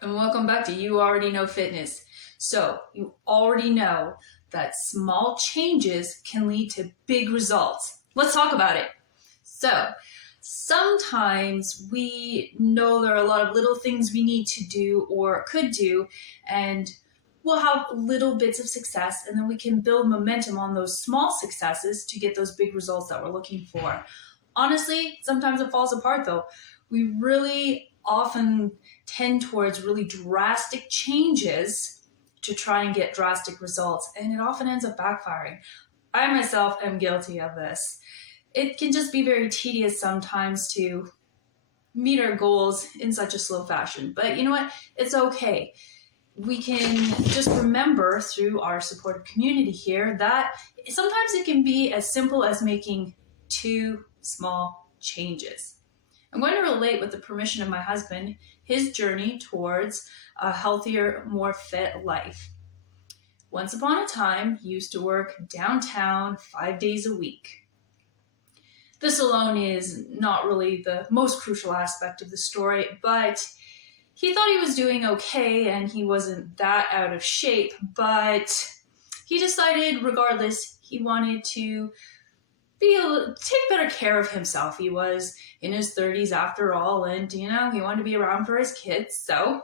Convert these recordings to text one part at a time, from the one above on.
And welcome back to You Already Know Fitness. So, you already know that small changes can lead to big results. Let's talk about it. So, sometimes we know there are a lot of little things we need to do or could do, and we'll have little bits of success, and then we can build momentum on those small successes to get those big results that we're looking for. Honestly, sometimes it falls apart though. We really often tend towards really drastic changes to try and get drastic results, and it often ends up backfiring. I myself am guilty of this. It can just be very tedious sometimes to meet our goals in such a slow fashion, but you know what? It's okay. We can just remember through our supportive community here that sometimes it can be as simple as making 2 small changes. I'm going to relate, with the permission of my husband, his journey towards a healthier, more fit life. Once upon a time, he used to work downtown 5 days a week. This alone is not really the most crucial aspect of the story, but he thought he was doing okay and he wasn't that out of shape, but he decided regardless he wanted to take better care of himself. He was in his 30s after all, and he wanted to be around for his kids. So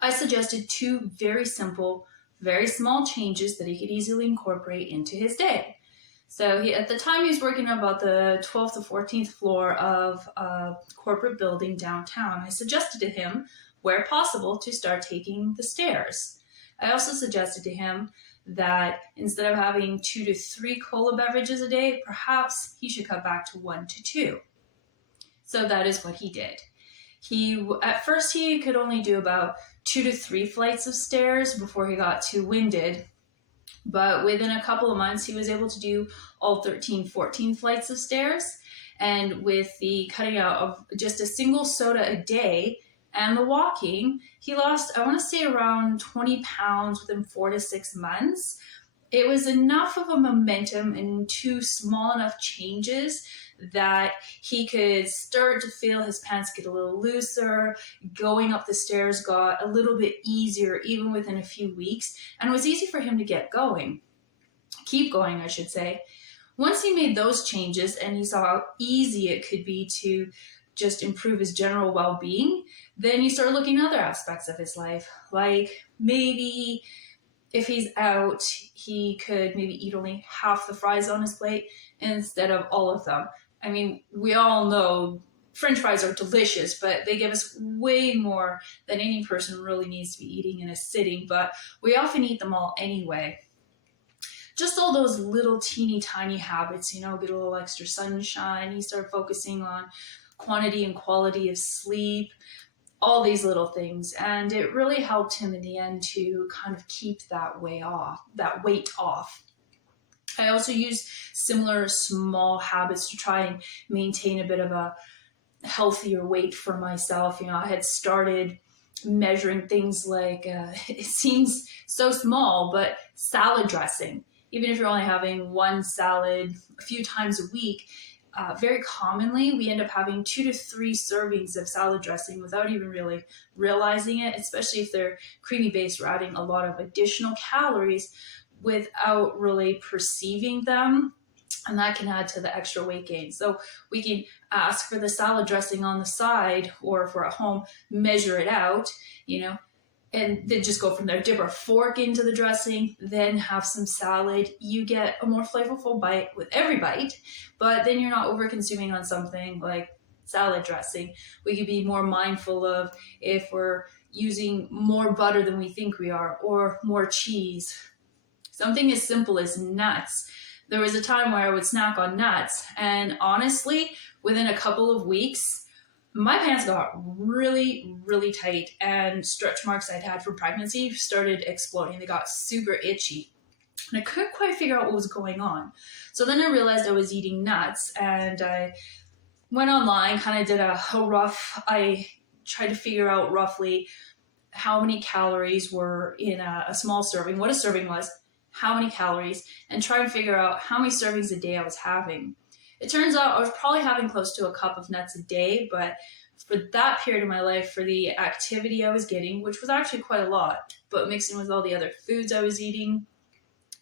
I suggested 2 very simple, very small changes that he could easily incorporate into his day. So at the time he was working on about the 12th to 14th floor of a corporate building downtown. I suggested to him, where possible, to start taking the stairs. I also suggested to him that instead of having 2 to 3 cola beverages a day, perhaps he should cut back to 1 to 2. So that is what he did. At first he could only do about 2 to 3 flights of stairs before he got too winded. But within a couple of months, he was able to do all 13, 14 flights of stairs. And with the cutting out of just a single soda a day and the walking, he lost, I want to say, around 20 pounds within 4 to 6 months. It was enough of a momentum and 2 small enough changes that he could start to feel his pants get a little looser. Going up the stairs got a little bit easier even within a few weeks, and it was easy for him to keep going, I should say. Once he made those changes and he saw how easy it could be to just improve his general well-being, then he started looking at other aspects of his life, like maybe if he's out, he could maybe eat only half the fries on his plate instead of all of them. I mean, we all know French fries are delicious, but they give us way more than any person really needs to be eating in a sitting, but we often eat them all anyway. Just all those little teeny tiny habits, get a little extra sunshine. He started focusing on quantity and quality of sleep, all these little things. And it really helped him in the end to kind of keep that weight off. I also used similar small habits to try and maintain a bit of a healthier weight for myself. I had started measuring things like, it seems so small, but salad dressing. Even if you're only having 1 salad a few times a week, very commonly we end up having 2 to 3 servings of salad dressing without even really realizing it, especially if they're creamy based. We're adding a lot of additional calories without really perceiving them, and that can add to the extra weight gain. So we can ask for the salad dressing on the side, or if we're at home, measure it out, and then just go from there. Dip our fork into the dressing, then have some salad. You get a more flavorful bite with every bite, but then you're not over consuming on something like salad dressing. We could be more mindful of if we're using more butter than we think we are, or more cheese. Something as simple as nuts. There was a time where I would snack on nuts, and honestly, within a couple of weeks, my pants got really, really tight, and stretch marks I'd had from pregnancy started exploding. They got super itchy, and I couldn't quite figure out what was going on. So then I realized I was eating nuts, and I went online, kind of did I tried to figure out roughly how many calories were in a small serving, what a serving was, how many calories, and try and figure out how many servings a day I was having. It turns out I was probably having close to a cup of nuts a day, but for that period of my life, for the activity I was getting, which was actually quite a lot, but mixing with all the other foods I was eating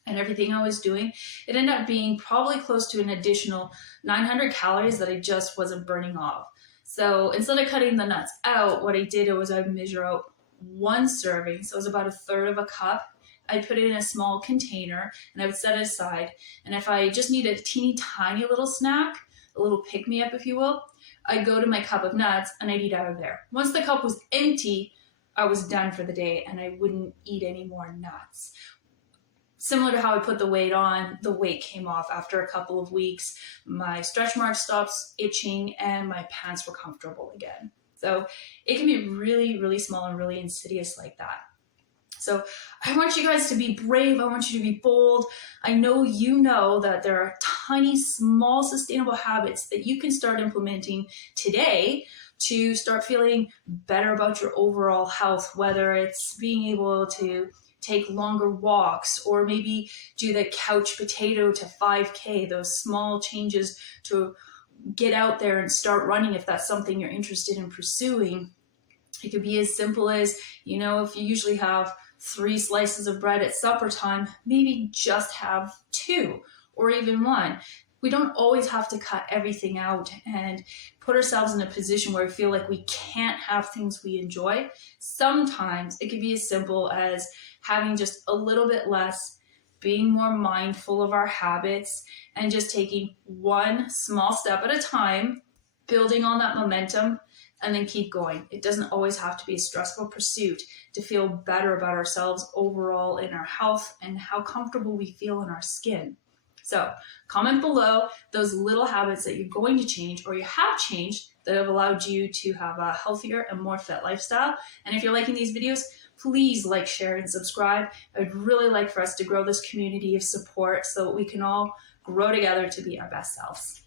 and everything I was doing, it ended up being probably close to an additional 900 calories that I just wasn't burning off. So instead of cutting the nuts out, what I did was I'd measure out one serving. So it was about a third of a cup. I'd put it in a small container and I would set it aside. And if I just need a teeny tiny little snack, a little pick-me-up, if you will, I'd go to my cup of nuts and I'd eat out of there. Once the cup was empty, I was done for the day and I wouldn't eat any more nuts. Similar to how I put the weight on, the weight came off after a couple of weeks. My stretch marks stopped itching and my pants were comfortable again. So it can be really, really small and really insidious like that. So I want you guys to be brave. I want you to be bold. I know you know that there are tiny, small, sustainable habits that you can start implementing today to start feeling better about your overall health, whether it's being able to take longer walks or maybe do the couch potato to 5K, those small changes to get out there and start running if that's something you're interested in pursuing. It could be as simple as, if you usually have 3 slices of bread at supper time, maybe just have 2 or even 1. We don't always have to cut everything out and put ourselves in a position where we feel like we can't have things we enjoy. Sometimes it can be as simple as having just a little bit less, being more mindful of our habits, and just taking one small step at a time, building on that momentum, and then keep going. It doesn't always have to be a stressful pursuit to feel better about ourselves overall in our health and how comfortable we feel in our skin. So comment below those little habits that you're going to change or you have changed that have allowed you to have a healthier and more fit lifestyle. And if you're liking these videos, please like, share, and subscribe. I'd really like for us to grow this community of support so that we can all grow together to be our best selves.